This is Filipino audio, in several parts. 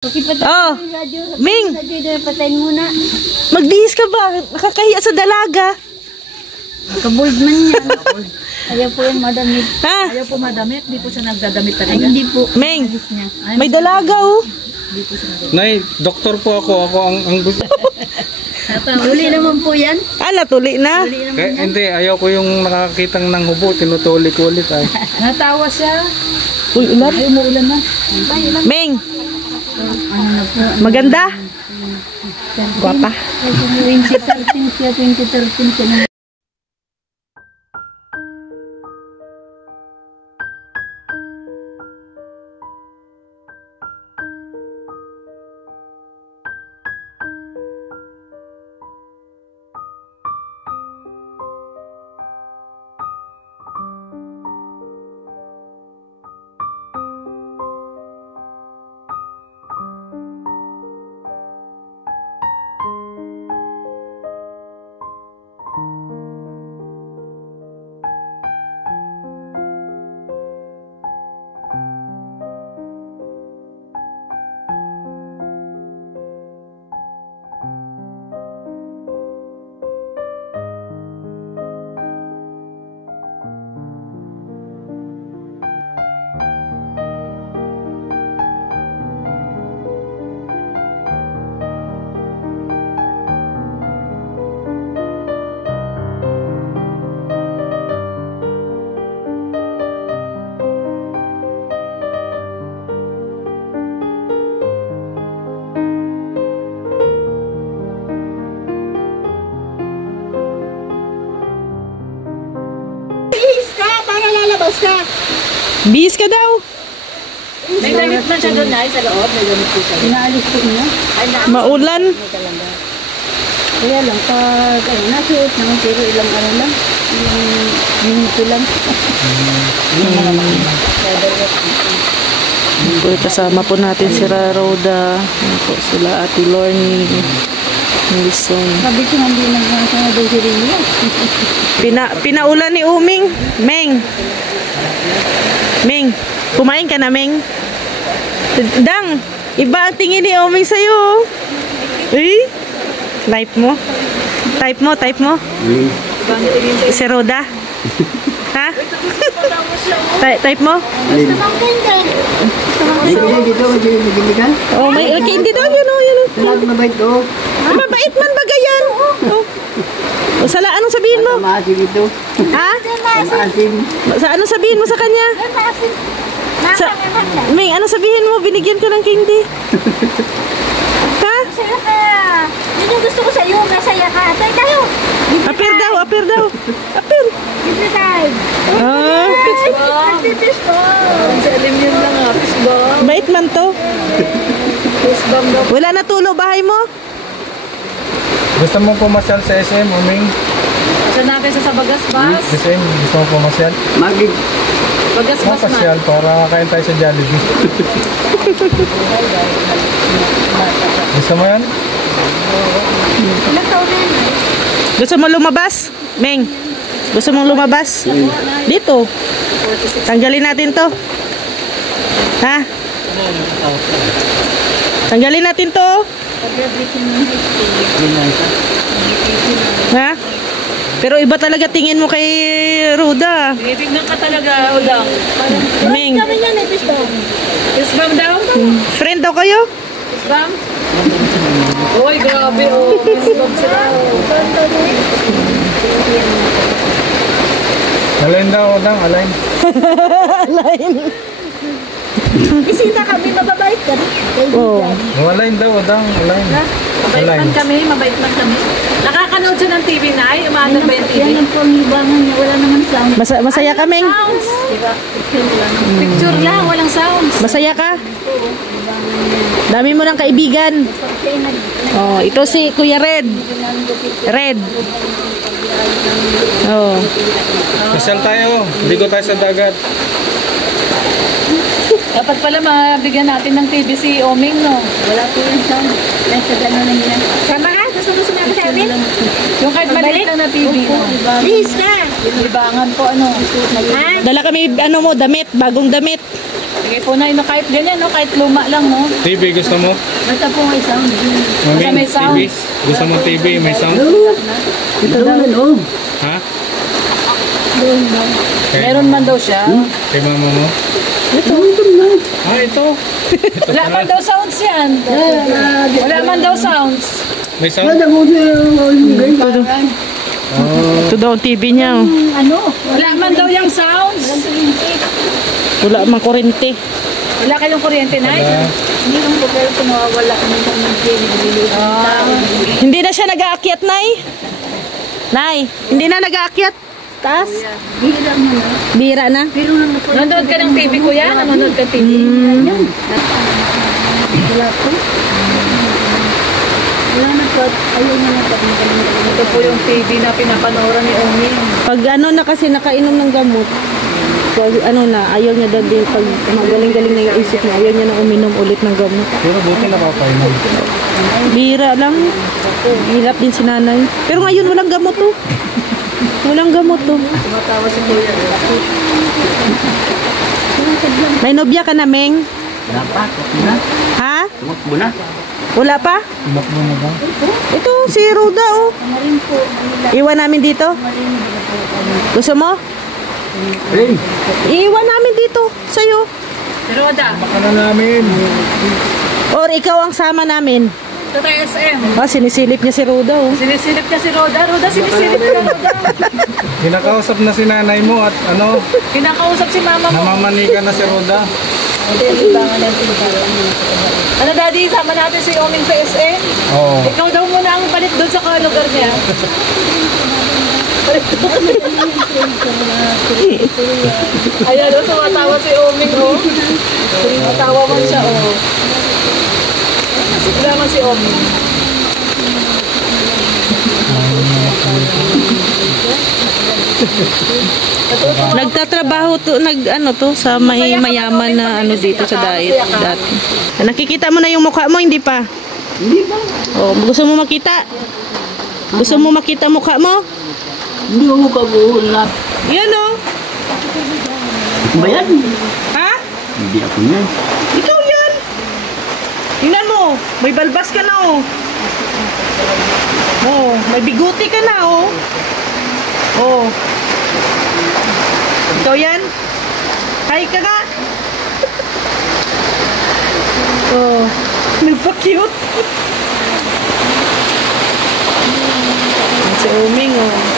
Oh, Ming! Patayin muna. Magbihis ka ba? Nakakahiya sa dalaga. Kabold man yan. Ayaw po yung madamit. Ha? Ayaw po madamit, di po siya nagdadamit talaga. Hindi po. Ming, may dalaga oh. Nay, doktor po ako. Ako ang gusto. Uli naman po yan. Natuli na. Hindi, ayaw ko yung nakakitang ng hubo. Tinutuli ko ulit ay. Natawa siya. Uy, ulan. Ay, umuulan na. Ming, maganda. Guwapa. 2013 siya, 2013 siya. Bihis ka daw. May damit man siya doon na sa loob. May damit po siya. Inaalis ko niya. Maulan. Kaya lang, pag nasuot naman, pero ilang ano lang. Ilang minuto lang. Kasama po natin si Rhoda. Po sila Ate Lorny. Wilson. Sabi ko, hindi nagmasama daw si Ria. Pinaulan ni Uming. Meng. Ming, kumain ka na, Ming? Dang, iba ang tingin ni Oming sa'yo. Eh? Type mo? Type mo? Si Rhoda? Ha? Type mo? Oh, may candy daw, yun o. Mabait ko. Mabait man ba gayan? O sala, anong sabihin mo? Maasin ito. Ha? Maasin. Anong sabihin mo sa kanya? Ming, anong sabihin mo? Binigyan ka ng candy. Ha? Masaya ka. Yun yung gusto ko sa'yo. Masaya ka. Tayo. Apir daw. Apir. Libre tayo. Fish bomb. Sa alim yun lang ha. Fish bomb. Bait man to. Fish bomb daw. Wala na tulo bahay mo? Gusto mo pumasyal sa SM, Uming? Siya natin sa Bagas Bus. Gusto mo pumasyal? Bagas Bus na. Pumasyal para kain tayo sa Jollibee. Gusto mo yan? Ilang taon na yun? Gusto mo lumabas? Ming, gusto mong lumabas? Dito. Tanggalin natin to. Ha? Tanggalin natin to. Ha? Pero iba talaga tingin mo kay Rhoda. Tinitignan ka talaga, Udang. Ming. Kami yan eh, fish bomb. Fish bomb daw? Friend daw kayo? Fish bomb? Uy, grabe oh. Fish bomb sila Alain daw, Udang, alain. Alain. Bisita kami, mababait ka. Oh. Alain daw, Udang, alain. Mabait man kami. Nakakanood siya ng TV na ay, umaandar ba yung TV? Yan ang pangibangan niya. Wala naman sound. Masaya ka, Ming? Sounds. Picture lang, walang sounds. Masaya ka? Dami mo ng kaibigan. Oh, ito si Kuya Red. Oh. Pasyal tayo. Ligo tayo sa dagat. Dapat pala mabigyan natin ng TV si Oming, no? Wala po yung sound. Nasa gano'n na yan. Sama ka? Gusto mo sumama sa amin? Yung kahit maliit lang na TV, no? Please na. Libangan po, ano? Ha? Dala kami, ano mo, damit, bagong damit. Sige po na, no, kahit ganyan, no, kahit luma lang, no. TV, gusto mo? Basta po may sound. Mami, may sound. TV? Gusto mo TV? May sound? Ito daw. Ha? Meron man daw siya. Kay mama mo? Ito. Ah, ito. Wala man daw sounds yan. Wala man daw sounds. May sound? Ito daw ang TV niya. Oh. Ano? Wala man daw yung sounds. Wala mang kurente. Wala kayong kuryente, Nay? Hindi lang po pero kumawala kami ng Hindi na siya nag-aakyat, Nay. Nay, hindi na nag-aakyat. Taas? Bira mo na. Bira na. Pero lang na po. Nanonood ka ng TV, kuya? Nanonood ka TV? Wala po. Wala na po. Ayaw na na po. Ito po yung TV na pinapanooran ni Omi. Pag ano na kasi nakainom ng gamot, pag ano na, ayaw niya daw din, pag magaling-galing na yung isip niya, ayaw niya na uminom ulit ng gamot. Pero buti nakapainom. Bira lang. Hirap din si nanay. Pero ngayon walang gamot to. Walang gamot to. Tumatawa si kuya. May nobya ka na, Meng? Ha? Tumakbo na. Wala pa? Tumakbo mo ba? Ito, si Ruda, oh. Iwan namin dito. Gusto mo? Hey, Iwan namin dito, sa'yo. Si Roda, Baka na namin. Or ikaw ang sama namin. ito tayo SM. Ah, sinisilip niya si Ruda, oh. Sinisilip niya si Roda. Roda, sinisilip niya Roda. Kinakausap na si nanay mo at ano, Kinakausap si mama mo. namamanika na si Roda. Ano, Daddy, sama natin si Oming sa SM. Oo. Ikaw daw muna ang palit doon sa lugar niya. Ayan, oh, tumatawa si Oming, oh. Tumatawa man siya, oh. Wala man si Oming. Nagtatrabaho to, ano to, sa may mayaman na ano dito sa diet dati. Nakikita mo na yung mukha mo, hindi pa? Hindi ba? Oh, gusto mo makita? Gusto mo makita mukha mo? Hindi mo kabuhulap. Yan, oh. Ba yan? Ha? hindi ako yan. Ikaw yan. Tingnan mo, may balbas ka na, oh. Oh, may biguti ka na, oh. Oh. Ikaw yan? Hi ka nga. Oh, nagpa-cute. Si Oming, oh.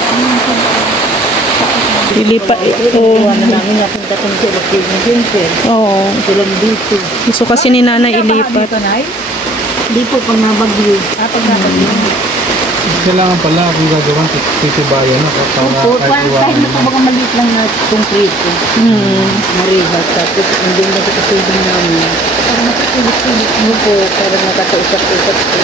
Ilipa, oh. Oo. Gusto kasi ni nanay ilipat. Hindi po pag nabagyo. Kailangan pala kung gagawin titibayan na para Po, kahit kahit iwanan na na. mga maliit lang na konkreto. Marihas. Tapos hindi na nakatulong namin. Para nakatulog-tulog mo po. Para nakatausap-usap po.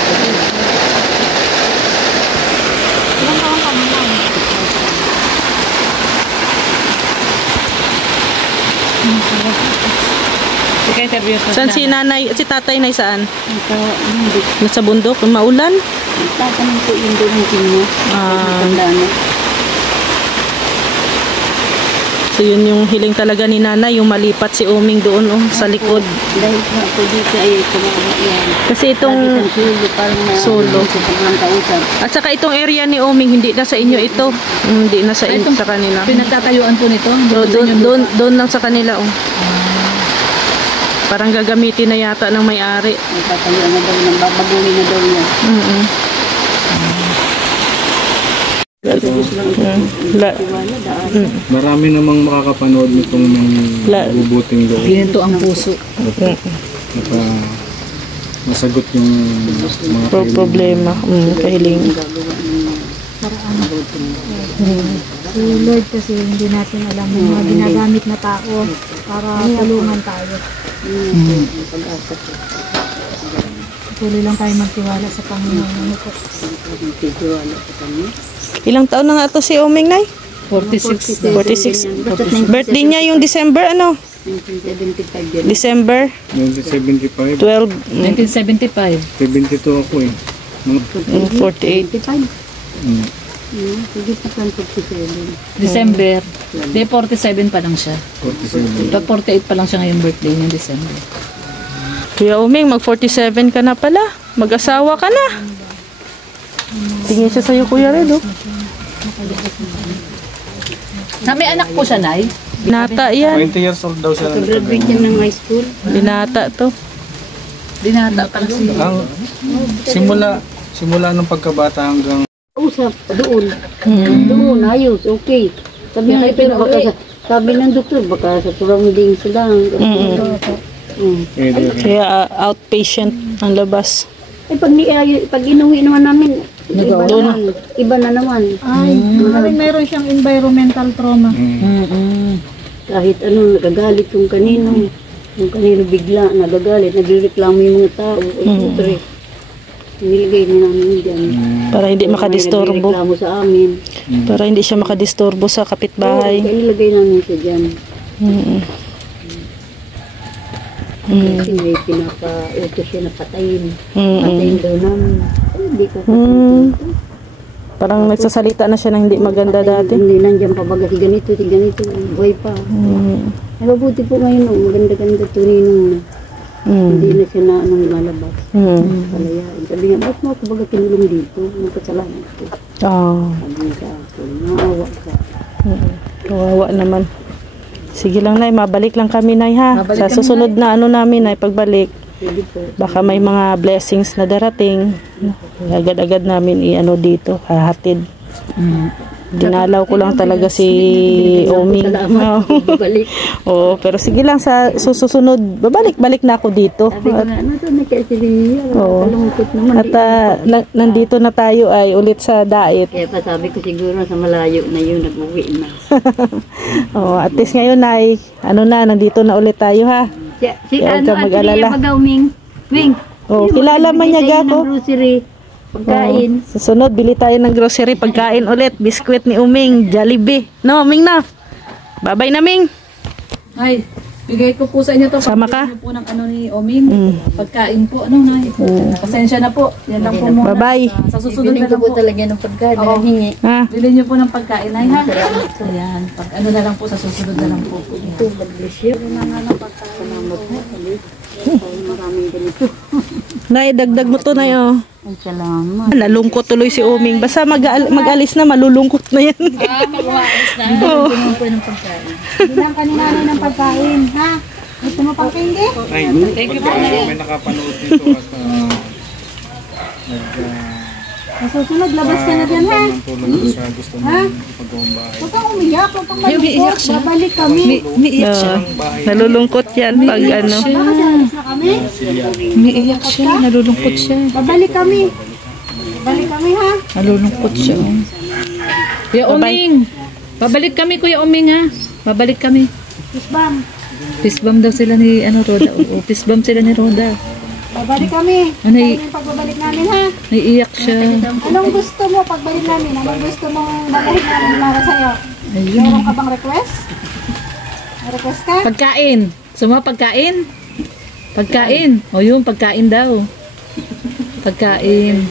Saan si nanay, si tatay na saan? Ito, hindi. Nasa bundok, maulan? Tatanong po yung doon kinyo. So yun yung hiling talaga ni nanay, yung malipat si Oming doon, oh, sa likod. Dahil nga po dito ay kumakawa yan. Kasi itong Sulo, parang na Sulo. sa pagkakausap. at saka itong area ni Oming hindi na sa inyo ito. Hindi na sa inyo, sa kanila. Pinagtatayuan po nito. So, doon lang sa kanila, oh. Parang gagamitin na yata ng may-ari. Nagtatayuan na daw ng babaguhin na daw yan. La, Marami namang makakapanood nitong La- mabubuting loob. Ginito ang puso. Naka masagot yung mga problema, kahiling. Si Lord kasi hindi natin alam yung mga ginagamit na tao para tulungan tayo. Tuloy lang tayo magtiwala sa Panginoon. Ano po? Ilang taon na nga ito si Oming, Nay? 46. 46. Birthday niya yung December, ano? 1975 yan. December 1975, 12, 1975. 72 ako eh. 48. 25. Hindi pa kan 47. December. Day 47 pa lang siya. 48 pa lang siya ngayong birthday niya, December. Kuya Uming, mag-47 ka na pala. Mag-asawa ka na. Tingin siya sa'yo, Kuya Red, oh. Na may anak po siya, Nay? Binata yan. 20 years old daw siya. Graduate niya ng high school. Binata to. Binata pa lang siya. Ang simula ng pagkabata hanggang Usap, doon. Doon, ayos, okay. Sabi ng doktor, sabi ng doktor, baka sa surroundings lang. Kaya outpatient ang labas. Pag inuwi naman namin, iba na naman. Ay, meron siyang environmental trauma. Kahit ano, nagagalit yung kanino bigla, nagagalit, nagreklamo yung mga tao. Siyempre, nilagay niya namin dyan. Para hindi makadisturbo. Nagreklamo sa amin. Para hindi siya makadisturbo sa kapitbahay. Kaya nilagay namin siya dyan. Kasi may pinapa-utos siya na patayin. Patayin daw namin. Hindi ko Parang nagsasalita na siya ng hindi maganda dati. Hindi nandiyan pa baga si ganito, buhay pa. Nababuti po ngayon, maganda-ganda tuninong na. Hindi na siya na lalabas. Palayain. Sabi nga, ba't mo ako baga kinulong dito? Nagkasalamat ko. Sabi niya sa akin, maawa ka. Kawawa naman. Sige lang, Nay, mabalik lang kami, Nay, ha? Sa susunod na namin, Nay, pagbalik. Baka may mga blessings na darating. Agad-agad namin dito, hahatid. Dinalaw ko lang talaga si Oming. Oo, pero sige lang, sa susunod, babalik-balik na ako dito. Sabi ko na, na kaya si Ria? Kalungkot naman. At nandito na tayo ay ulit sa dait. Kaya pa sabi ko siguro sa malayo na yun, nag-uwi na. At least ngayon ay, nandito na ulit tayo, ha? Si Huwag kang mag-alala. Wing. Kilala man niya ako. Grocery, pagkain. Sa sunod, bili tayo ng grocery, pagkain ulit. Biskwit ni Uming, Jollibee. No, Uming na. Bye-bye na, Ming. Ay, bigay ko po sa inyo to. Sama ka? Po ng ni Oming. Pagkain po, Nay? Pasensya na po. Yan lang po muna. Bye-bye. Sa susunod na lang po. talaga ng pagkain. Hingi. Ha? Bilhin niyo po ng pagkain, Nay, ha? Ayan. Pag na lang po, sa susunod na lang po. Maraming ganito. Nay, dagdag mo to, Nay, oh. Ay, salamat. Nalungkot tuloy si Uming. Basta mag-alis na, malulungkot na yan. Oo. Bilang kanina ng pagkain, ha? Gusto mo pang candy? ay, may nakapanood dito at Susunod, labas ka na dyan, ha? tulong sa gusto mo ipagawang bahay. Huwag kang umiyak, huwag kang malungkot. Babalik kami. Umiiyak siya. Nalulungkot yan pag ano. Bakit alis na kami? Umiiyak siya. Nalulungkot siya. Babalik kami. Babalik kami, ha? Nalulungkot siya. Kuya Oming. Babalik kami, Kuya Oming, ha? Babalik kami. Isbam. Fist bump daw sila ni Roda. Oo, fist bump sila ni Roda. Babalik kami. Ano Ano yung pagbabalik namin, ha? Naiiyak siya. Anong gusto mo pagbalik namin? Anong gusto mong dalhin namin para sa'yo? Ayun. Meron ka bang request? May request ka? Pagkain. Suma pagkain? Pagkain. O yun, pagkain daw. Pagkain.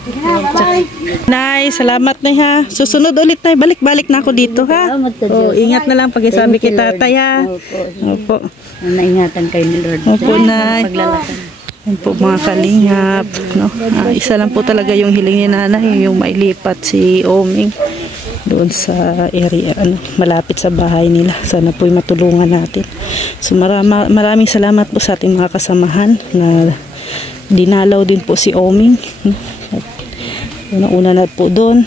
Sige na, bye-bye. Nay, salamat na, ha. Susunod ulit, Nay. Balik-balik na ako dito, ha. Salamat sa Oh, Diyos. ingat na lang pag sabi kay tatay, ha. Opo. Naingatan kayo ni Lord. Opo, Nay. Yan po mga kalingap. No? Isa lang po talaga yung hiling ni Nanay, yung mailipat si Oming doon sa area, malapit sa bahay nila. Sana po matulungan natin. So maraming salamat po sa ating mga kasamahan na dinalaw din po si Oming. Una na po doon.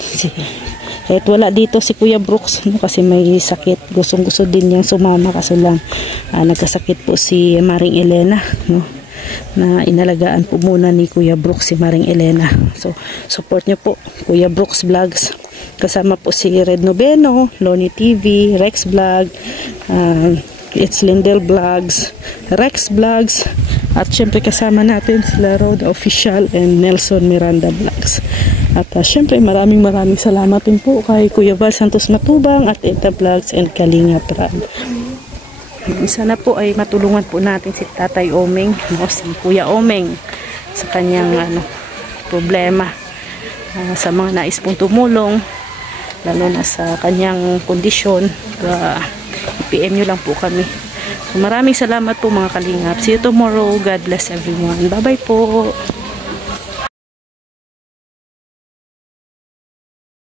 Kahit wala dito si Kuya Brooks, kasi may sakit. Gustong-gusto din niyang sumama, kaso lang nagkasakit po si Maring Elena, no? Na inalagaan po muna ni Kuya Brooks si Maring Elena. So support niyo po Kuya Brooks Vlogs. Kasama po si Red Noveno, Loni TV, Rex Vlog, It's Lindell Vlogs, Rex Vlogs, at syempre kasama natin sila Roda Official and Nelson Miranda Vlogs. At syempre maraming salamat din po kay Kuya Val Santos Matubang at Eta Vlogs and Kalinga Prab. Sana po ay matulungan po natin si Tatay Oming, o si Kuya Oming, sa kanyang problema. sa mga nais pong tumulong, lalo na sa kanyang kondisyon, PM nyo lang po kami. So, maraming salamat po mga kalingap. See you tomorrow. God bless everyone. Bye bye po.